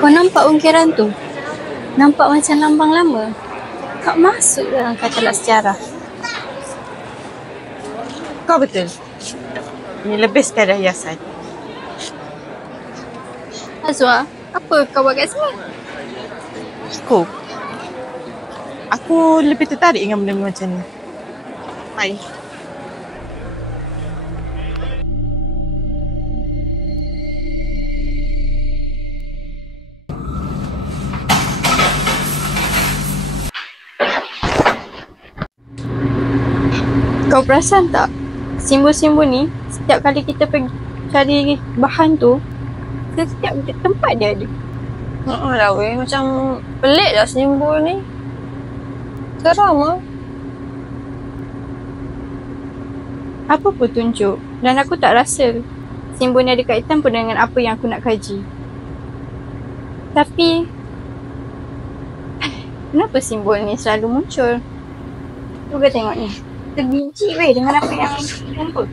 Kau nampak ukiran tu? Nampak macam lambang lama. Tak masuk dalam katalog sejarah. Kau betul. Ini lebih sekadar hiasan. Azwa, apa kau buat kat sini? Aku lebih tertarik dengan benda macam ni. Hai. Kau perasan tak? Simbol-simbol ni, setiap kali kita pergi cari bahan tu, setiap tempat dia ada. Lah weh, macam pelik lah simbol ni. Seram lah. Apa petunjuk? Dan aku tak rasa simbol ni ada kaitan pun dengan apa yang aku nak kaji. Tapi, kenapa simbol ni selalu muncul? Cuba tengok ni. Terbiji weh dengan apa yang jumpa.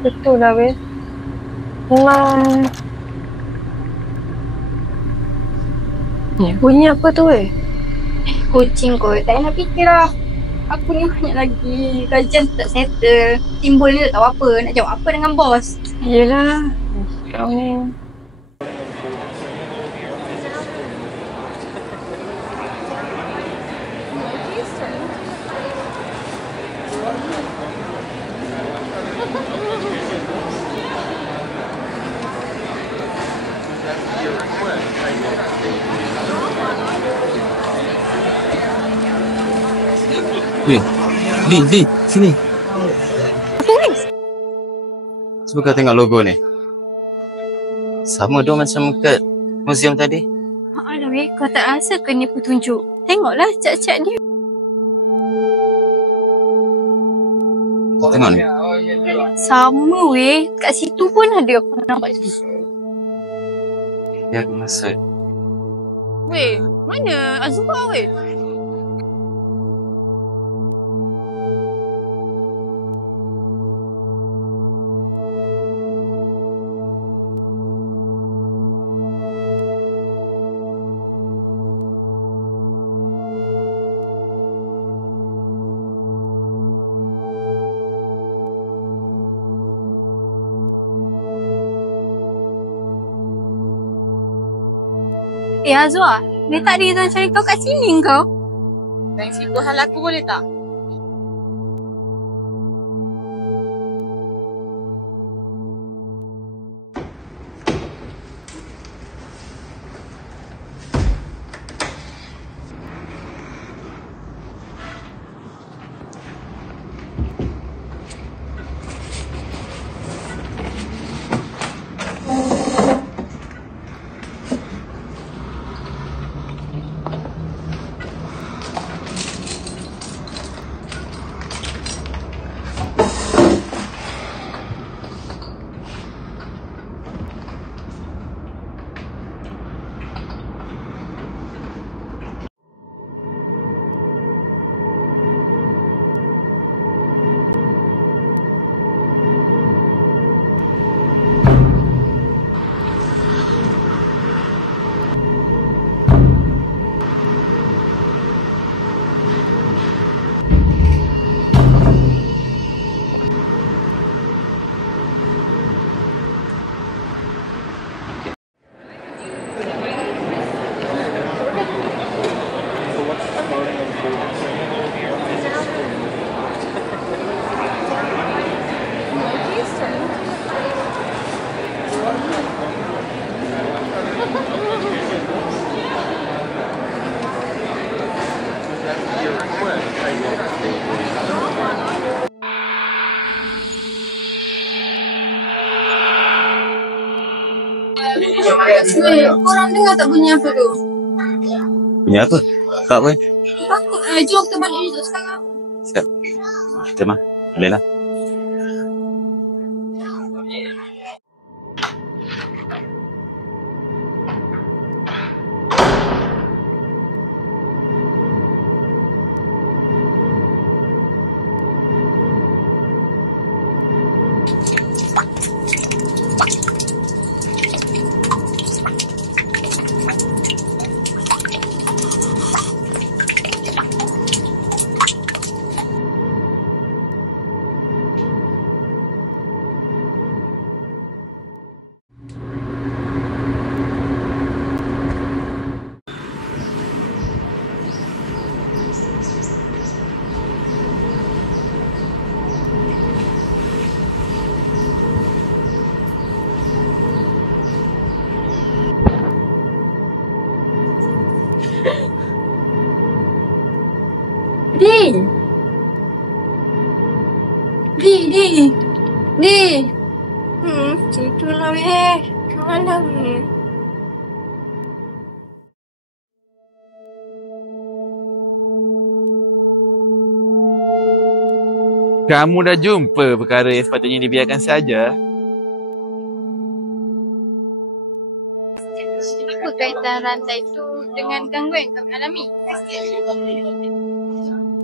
Betul lah weh. Memang... Bunyi apa tu weh? Kucing kot. Tak nak fikir lah. Aku ni banyak lagi. Kajian tak settle. Simbol ni tak tahu apa. Nak jawab apa dengan bos. Yelah. Kau ni... Weh, Li, sini. Apa guys? Cuba kau tengok logo ni. Sama dong macam kat museum tadi. Alah weh, kau tak rasa ke ni petunjuk? Tengoklah cat-cat dia. Kau tengok ni. Sama weh. Kat situ pun ada aku nampak tu. Ya, aku maksud. Weh, mana Azura weh? Azwa, dia tak ada yang cari kau kat sini kau. Dan situ hal aku boleh tak? Korang dengar tak bunyi apa tu? Punya apa? Tak apa. Takut jom kita balik dulu sekarang. Siap. Kita mah. Boleh lah. Di! Di! Di! Di! Situlah weh. Malam ni. Kamu dah jumpa perkara yang sepatutnya dibiarkan saja. Apa kaitan rantai itu dengan gangguan yang kami alami?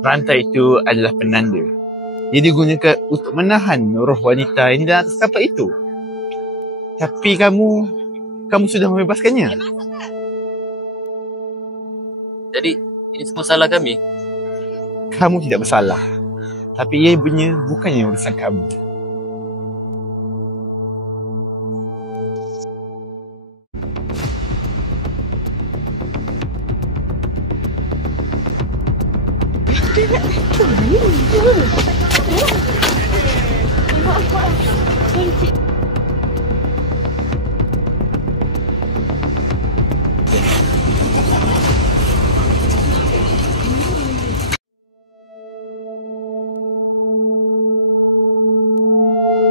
Rantai itu adalah penanda. Ia digunakan untuk menahan roh wanita ini dalam atas kapal itu. Tapi kamu sudah membebaskannya. Jadi, ini semua salah kami. Kamu tidak bersalah. Tapi ia punya bukannya urusan kamu.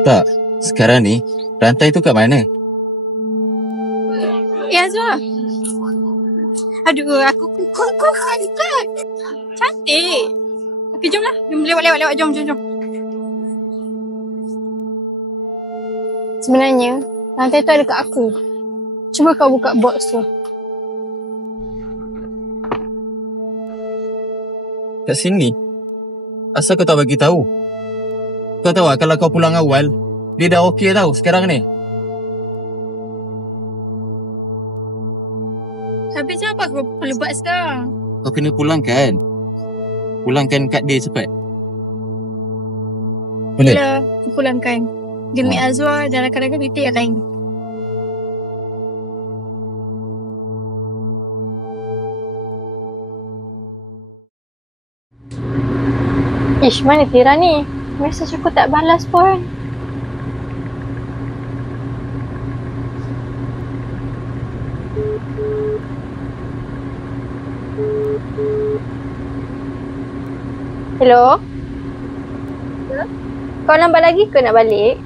Tak, sekarang ni, rantai tu kat mana? Azwar. Aduh, aku cantik. Cantik. Okey, jomlah. Jom lewat. Jom. Sebenarnya, rantai tu ada kat aku. Cuba kau buka box tu. Kat sini? Asal kau tak bagi tahu? Kau tahu tak, kalau kau pulang awal, dia dah okey tau sekarang ni. Habis apa aku perlu buat sekarang? Kau kena pulangkan. Pulangkan kad dia cepat. Boleh? Bila aku pulangkan. Demi Azwar dan rakan-rakan kita yang lain. Ish, mana Tira ni? Mesej aku tak balas pun. Hello? Kau lambat lagi ke nak balik?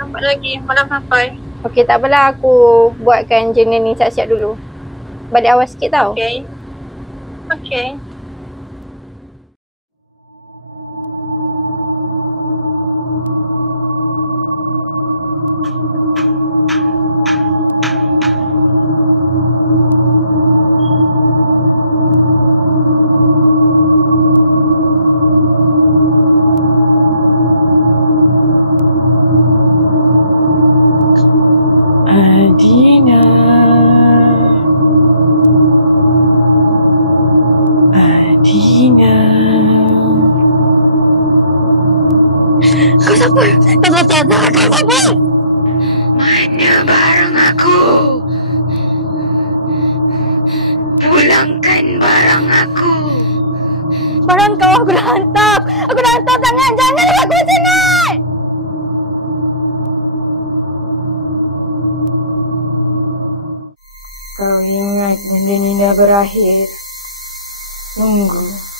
Nampak lagi. Malam sampai. Okey, tak apalah, aku buatkan jurnal ni siap-siap dulu. Balik awal sikit tau. Okay. Adina. Kau siapa? Tak. Kau siapa? Mana barang aku? Pulangkan barang aku. Barang kau aku dah hantar. Jangan lepas aku sini. Kau ingat benda ni dah berakhir? Tunggu.